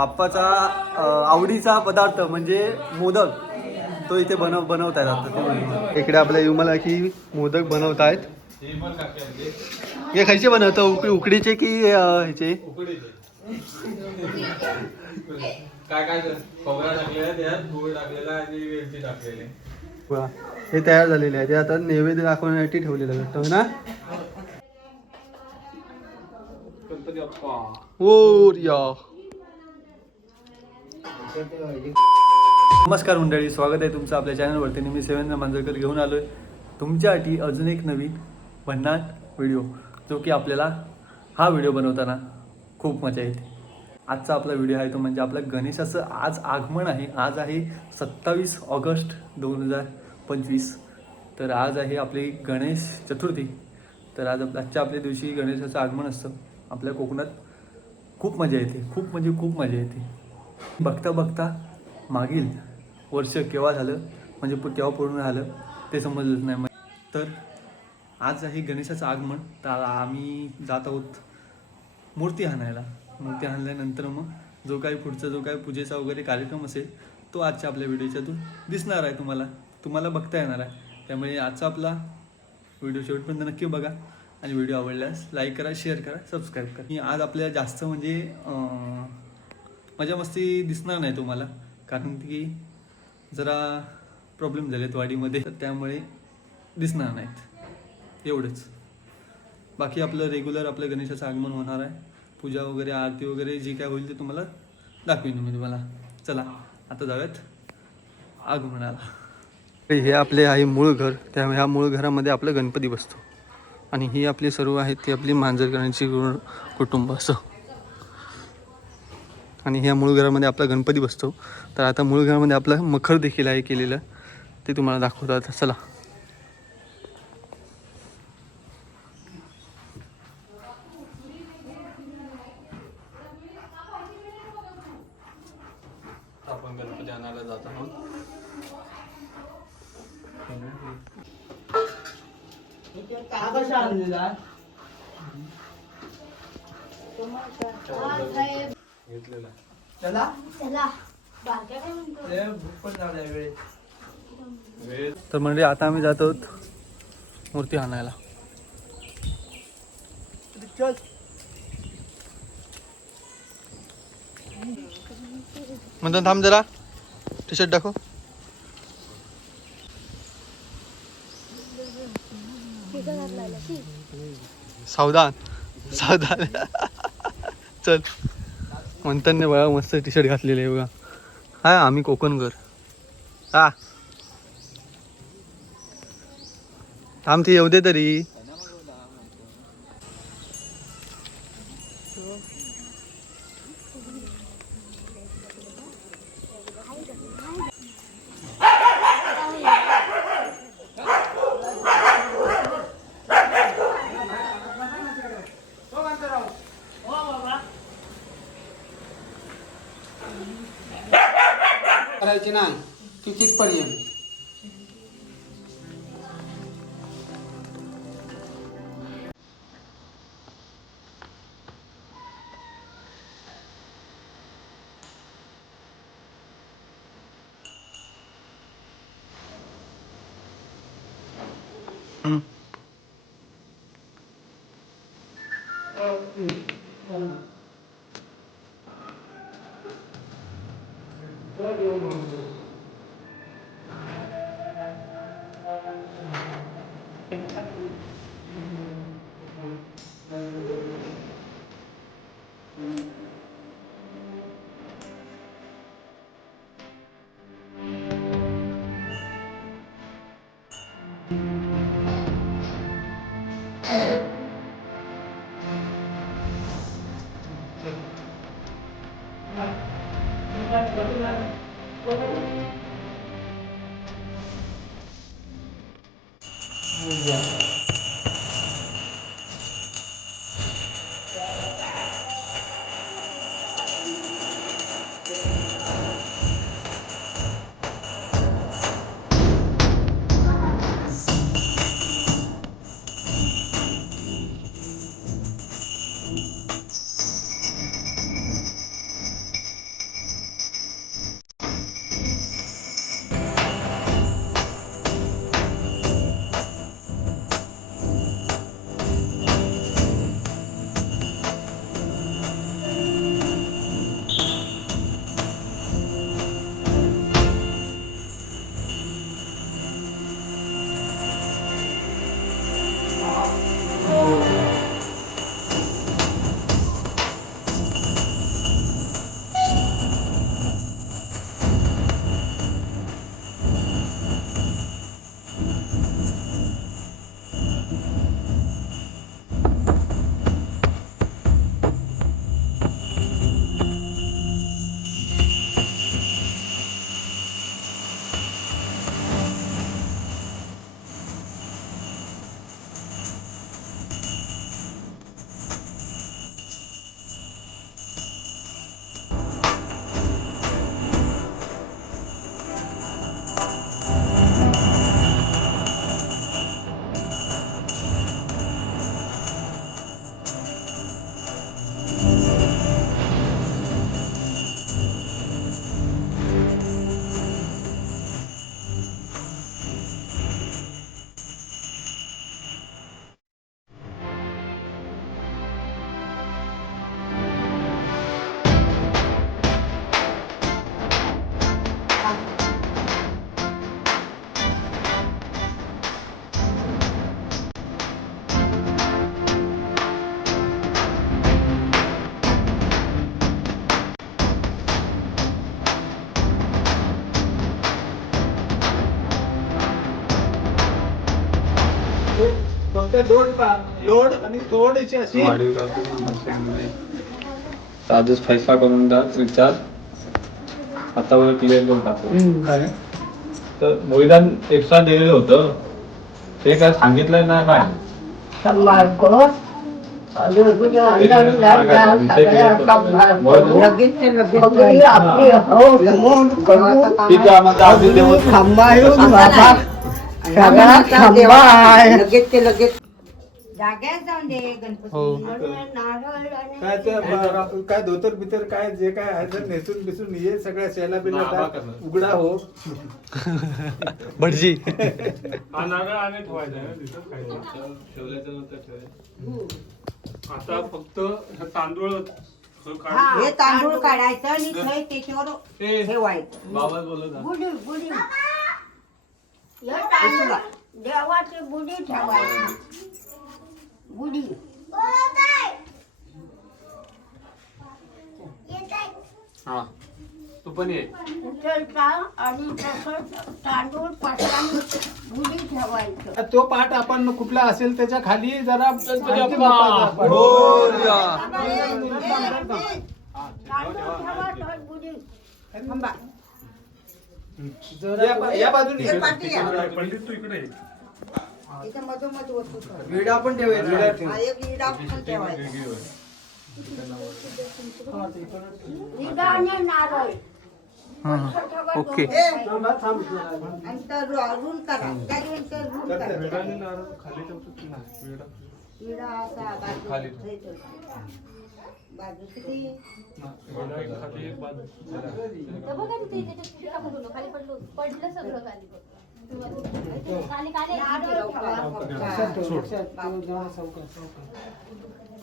बाप्पाचा अं, आवडीचा पदार्थ म्हणजे मोदक. तो इथे बनव बनवतायत आता ते बनवतात. इकडे आपल्या युमाला की मोदक बनवतायत. हे खायचे बनवतो उकडी उकडीचे की ह्याचे? काय काय खोबरा टाकलेला आहे त्यात गुळ टाकलेला आहे आणि वेलची टाकलेली आहे. वा, हे तयार झालेले आहे ते आता नैवेद्य दाखवण्यासाठी ठेवलेलं असतं हो ना? गणपती बाप्पा. ओ या. नमस्कार मंडळी स्वागत आहे तुमचं आपल्या चॅनलवरती. मी सेवेंद्र मांजरकर घेऊन आलो आहे तुमच्यासाठी अजून एक नवीन भन्नाट व्हिडिओ जो की आपल्याला हा व्हिडिओ बनवताना खूप मजा येते. आजचा आपला व्हिडिओ आहे तो म्हणजे आपल्या गणेशाचं आज आगमन आहे. आज आहे सत्तावीस ऑगस्ट दोन हजार पंचवीस. तर आज आहे आपली गणेश चतुर्थी. तर आज आजच्या आपल्या दिवशी गणेशाचं आगमन असतं. आपल्या कोकणात खूप मजा येते. खूप म्हणजे खूप मजा येते. बघता बघता मागील वर्ष केव्हा झालं? म्हणजे केव्हा पूर्ण झालं ते समजलंच नाही. तर आज आहे गणेशाचं आगमन. तर आम्ही जात आहोत मूर्ती आणायला. मूर्ती आणल्यानंतर मग जो काही पुढचा जो काही पूजेचा वगैरे कार्यक्रम असेल तो आजच्या आपल्या व्हिडिओच्यातून दिसणार आहे तुम्हाला. तुम्हाला बघता येणार आहे. त्यामुळे आजचा आपला व्हिडिओ शेवटपर्यंत नक्की बघा आणि व्हिडिओ आवडल्यास लाईक करा शेअर करा सबस्क्राईब करा. मी आज आपल्याला जास्त म्हणजे मजा मस्ती दिसणार नाही तुम्हाला कारण की जरा प्रॉब्लेम झालेत वाडीमध्ये तर त्यामुळे दिसणार नाहीत. एवढंच. बाकी आपलं रेग्युलर आपलं गणेशाचं आगमन होणार आहे. पूजा वगैरे आरती वगैरे जे काय होईल ते तुम्हाला दाखवीन मी तुम्हाला. चला आता जाऊयात आगमनाला. हे आपले आहे मूळ घर. त्यामुळे ह्या मूळ घरामध्ये आपलं गणपती बसतो. आणि ही आपली सर्व आहेत ती आपली मांजरकरांची कुटुंब असं. आणि ह्या मूळ घरामध्ये आपला गणपती बसतो. तर आता मूळ घरामध्ये आपलं मखर देखील आहे केलेलं. ते तुम्हाला दाखवतो आता चला. आपण गणपती आणायला जात आहोत घेतलेला वेळ. तर म्हणजे आता आम्ही जात आहोत मूर्ती आणायला. म्हणतो थांब जरा. टी शर्ट दाखव. सावधान. सावधान. चल. म्हणताना बघा मस्त टी शर्ट घातलेले बघा. हा आम्ही कोकणकर हा. थांब ती येऊ दे तरी. दोन पा लोड आणि थोडीशी अशी आजच फैसला करून द्या विचार आता वर क्लिअर करून टाकू. काय? तर मैदान एक्स्ट्रा दिलेलं होतं. ते काय सांगितलंय ना काय? लगेच ते लगेच जाग्यात जाऊन दे गणपती हो. म्हणून नारळ आणि काय ते ब- काय धोतर बितर काय जे काय आहे ते नेसून बिसून ये सगळ्या शेला बिला टाक, करणार. उघडा हो. भटजी. हा नारळ आणि ठेवायचा आहे ना तिथं खायचं. ठेवल्याच्या नंतर ठेवायचं. आता फक्त हे तांदूळ हे काढ- हा, हे तांदूळ काढायचं आणि त्याच्यावर ठेवायचं. बाबा बोलत आहे. बुडी बुडी. हे तांदूळ देवाची बुडी ठेवायची. बुडी हा तू पण ये उचलता आणि तांदूळ ठेवायचं तो पाठ आपण कुठला असेल त्याच्याखाली जरा गणपती आणखी बाप्पा. बाप्पा. मोरया. तांदूळ ठेवा तर बुडी थांबा या बा- या बाजूने हे या. पंडित तू इकडे ये. इथं मधोमध वस्तू ठेवा. विडा पण ठेवायचा हा, एक विडा पण ठेवायचा विडा आणि नारळ हा. ओके आणि तर रून करा त्याच्यानंतर रून करा वेडाने नारळ खाली ठेवतो की नाही? वेडा. विडा असा बाजू खाली. बाजू किती. तर बघा तिथे त्याच्यात किती टाकून ठेवलं. खाली पडलं पडलं सगळं खाली ठेवा.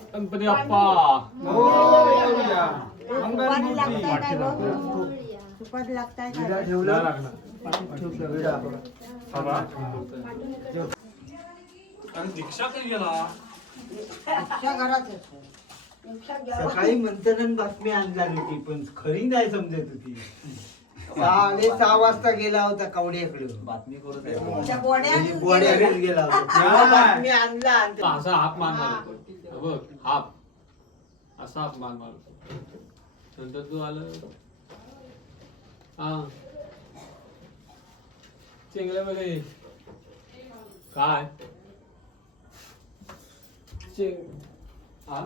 गणपती सुपारी लागताय दीक्षा काही गेला? सकाळी मंथन बातमी आणणार होती पण खरी नाही समजत होती. साडे सहा वाजता गेला होता कवड्याकडे. बातमी त्या बोड्या म्हणजे गेला. होता. बातमी आणला आणि असा बघ हात असा होतो. नंतर तू आलं. हा. चिंगल्यामध्ये. काय? चिंग हा?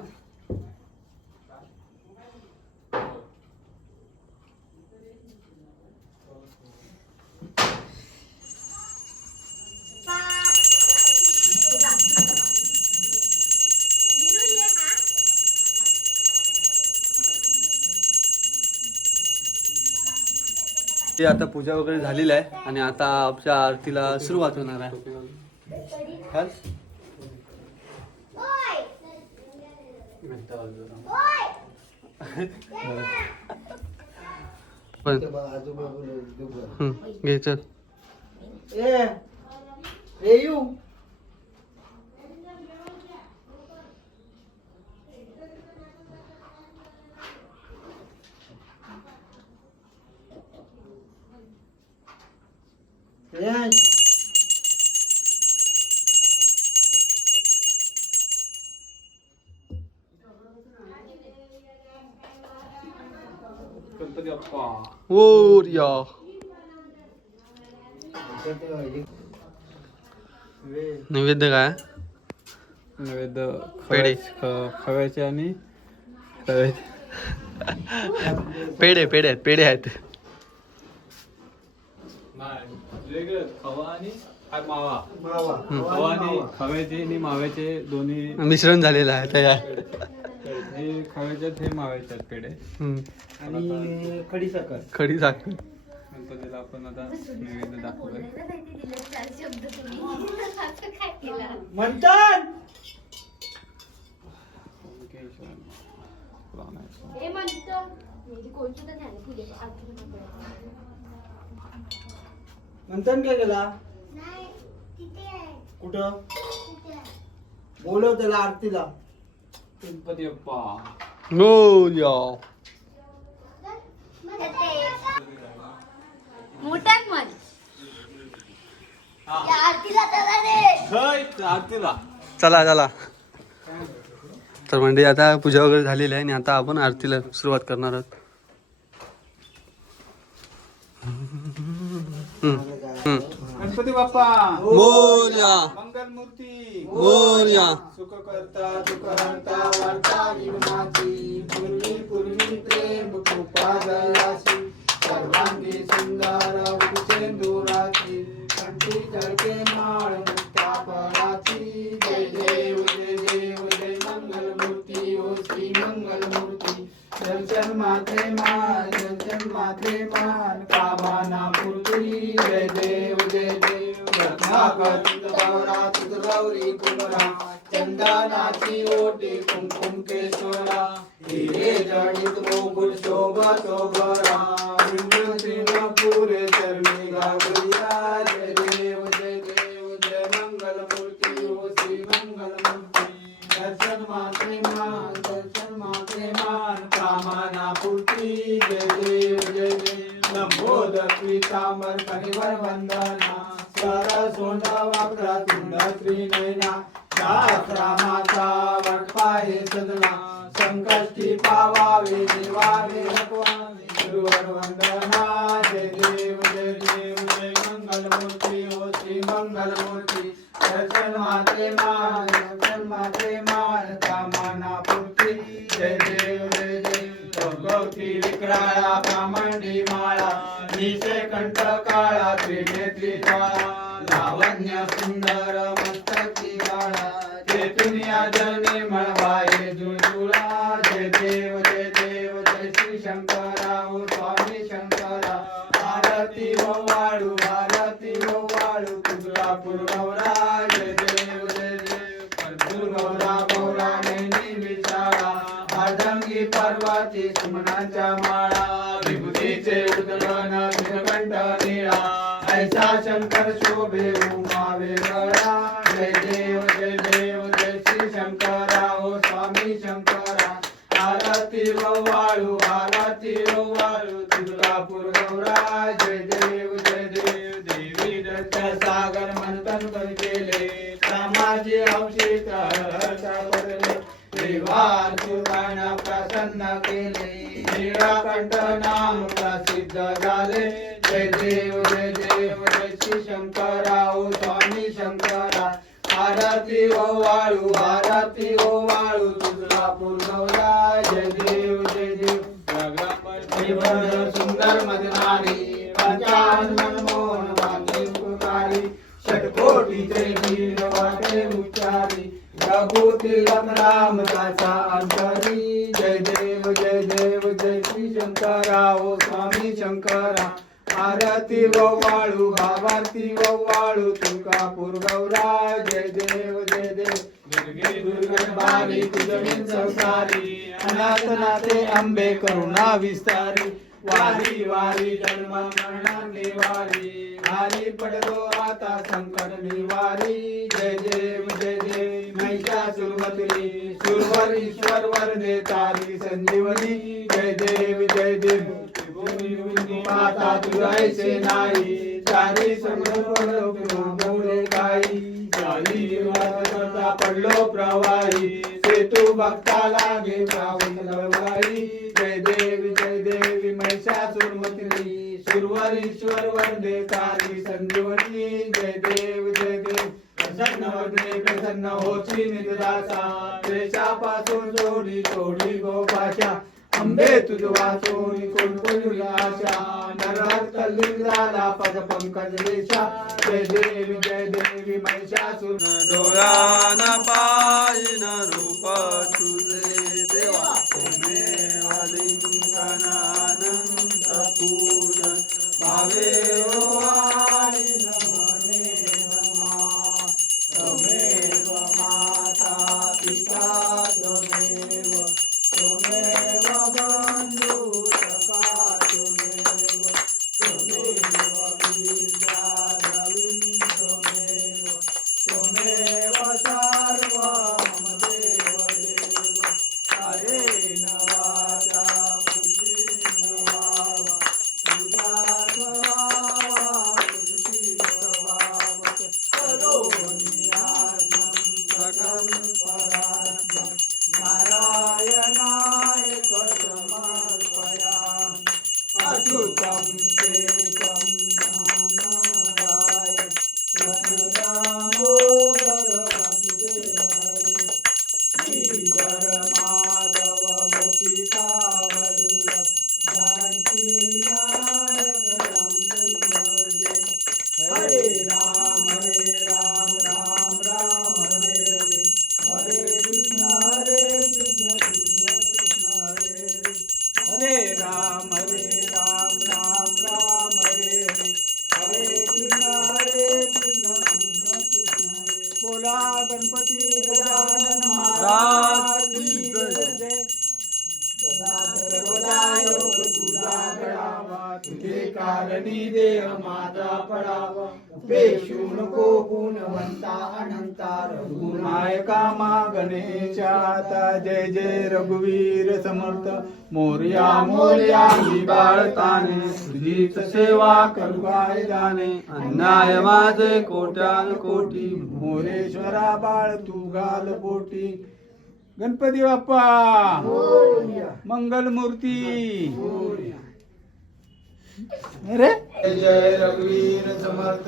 ते आता पूजा वगैरे झालेली आहे आणि आता आमच्या आरतीला सुरुवात होणार आहे. हाल? पण ए रेयू. नैवेद्य काय नैवेद्य पेढे. खव्याचे आणि पेढे पेढे आहेत पेढे आहेत खवा आणि मावा. खवा आणि खव्याचे आणि माव्याचे दोन्ही मिश्रण झालेलं आहे तयार. हे खव्याचे हे माव्याचे आहेत पेढे. हम्म. आणि खडी साखर. खडी साखर. गणपतीला आपण आता नैवेद्य दाखवूया. बोलायला माहिती दिले चार शब्द तुम्ही असं काय केलं म्हणतात हे म्हणतो कोणतं तर ध्यान फुले मंथन काय गेला कुठं? बोलव त्याला आरतीला. गणपती बाप्पा. मोरया. मोठ्यात मन या आरतीला खय चला चला. तर म्हणजे आता पूजा वगैरे झालेली आहे आणि आता आपण आरतीला सुरुवात करणार आहोत. हम्म. गणपती बाप्पा. मोरया मंगल मूर्ती मोरया सुख करता दुःख हरता वार्ता विघ्नाची पूर्वी पूर्वी प्रेम कृपा दयाची सर्वांगी सुंदर विचेंदुराची कंठी जळके माळ मुक्ता फळाची जय देव जय देव जय मंगल मूर्ती ओ श्री मंगल मूर्ती दर्शन मात्रे मान दर्शन मात्रे माल. कामाना पूर्ती जय देव जय देव. रत्नाकर गौरा तुझ गौरी कुमरा चंदनाची ओटी कुंकुम केशोरा हिरे जडित मोगुल शोभा शोभरा. बिंदू श्रीन पुरे चरणी गावरिया जय देव जय देव जय मंगल मूर्ती ओ श्री मंगल मूर्ती दर्शन मात्रे मान दर्शन मात्रे मान कामाना पूर्ती जय देव जय देव लंबोद पीतांबर कनिवर वंदना. सर सोंड वाकडा तुंड त्रिनयना शास्त्रामाचा वटपाहे सदना. संकष्टी पावावे निवावे रखवावे गुरुवर वंदना. जय देव जय देव जय मंगलमूर्ती. ओ श्री मंगलमूर्ती. दर्शन माते मान दर्शन माते मान कामना पूर्ती. जय देव जय देव. गौती विक्राळा कामंडी माळा. निशे कंठ काळा त्रिनेत्री लावण्य सुंदर मस्तकी काळा ते दुनिया जने मळवाये जुळजुळा. जय देव जय देव जय श्री शंकरा ओ स्वामी शंकरा. भारती व वाळू भारती व वाळू तुळजापूर पुरवरा जय देव जय देव कर्पूर गौरा गौरा नैनी विशाळा आदंगी पर्वती सुमनाच्या माळा. विभूतीचे उदलन विघकंठ निळा ऐसा शंकर शोभे उमावे गळा जय देव जय देव जय श्री शंकरा। ओ स्वामी शंकरा आरती व वाळू आरती व वाळू तुळजापूर गौरा। जय देव जय देव देवी दत्त सागर मंथन कर केले। रामाचे अवशेष पडले शिवाना प्रसन्न केले. निळाकंठ नाम प्रसिद्ध झाले. जय देव जय देव जय श्री शंकरा ओ स्वामी शंकरा. आरती ओ वाळू आरती ओ वाळू तुझला गौरा जय देव जय देव. जगदंबर सुंदर मदनारी पंचान मनमोहन वाणी पुकारी षटकोटी जय वाटे तिलम राम दासा अंतरी. जय देव जय देव जय श्री शंकरा ओ स्वामी शंकरा. आरती व वाळू भावारती व वाळू तुळकापूर गौरा. जय देव जय देव. दुर्गे दुर्गण बारी संसारी. अनाथ नाथे अंबे करुणा विस्तारी. वारी वारी जन्म मरणांनी वारी वारी पडलो आता संकट निवारी. जय देव जय देव. महिषासुरमथुरी सुरवर ईश्वर तारी संजीवनी जय देव जय देव. माता तुझायचे नाही. चारी समोर पडलो मोरे काही. चाली करता पडलो प्रवाही. ते तू भक्ता लागे प्रवाही जय देव जय देवी महिषासुरमती सुरवर ईश्वर वंदे तारी संजीवनी. जय देव जय देव. प्रसन्न वदने प्रसन्न होची निदासा देशापासून सोडी सोडी गोपाशा अंबे तुझ वाचून कुलकुलाशा नरात आशा झाला पद पंकज देशा जय देवी जय देवी महिषासुर डोळ्याना पाहिन रूप तुझे देवा त्वमेव लिंगनानंद पूर्ण भावे ओ वाणी नमा त्वमेव माता पिता त्वमेव त्वमेव बंधु जानकी नायक राम जय हरे गुणवंता अनंता रघुनायका मा गणेशाता जय जय रघुवीर समर्थ. मोर्या मोर्या बाळताने. तुझीच सेवा करू काय जाणे अन्याय माझे कोट्यान कोटी मोरेश्वरा बाळ तू घाल पोटी. गणपती बाप्पा. मंगल मूर्ती अरे जय रघुवीर समर्थ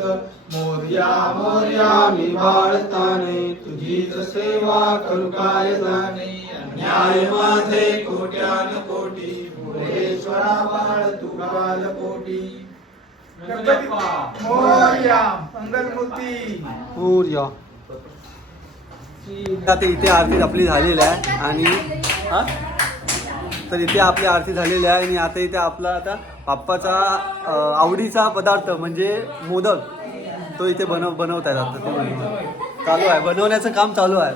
मोर्या मोर्या मी बाळताने तुझीच सेवा करू काय जाणे न्याय माझे कोट्यान कोटी मोरेश्वरा बाळ तू मोर्या मूर्ती सूर्य आता इथे आरती आपली झालेली आहे आणि हा? तर इथे आपली आरती झालेली आहे आणि आता इथे आपला आता बाप्पाचा आवडीचा पदार्थ म्हणजे मोदक. तो इथे बनव बनवता येतात. ते चालू आहे. बनवण्याचं काम चालू आहे.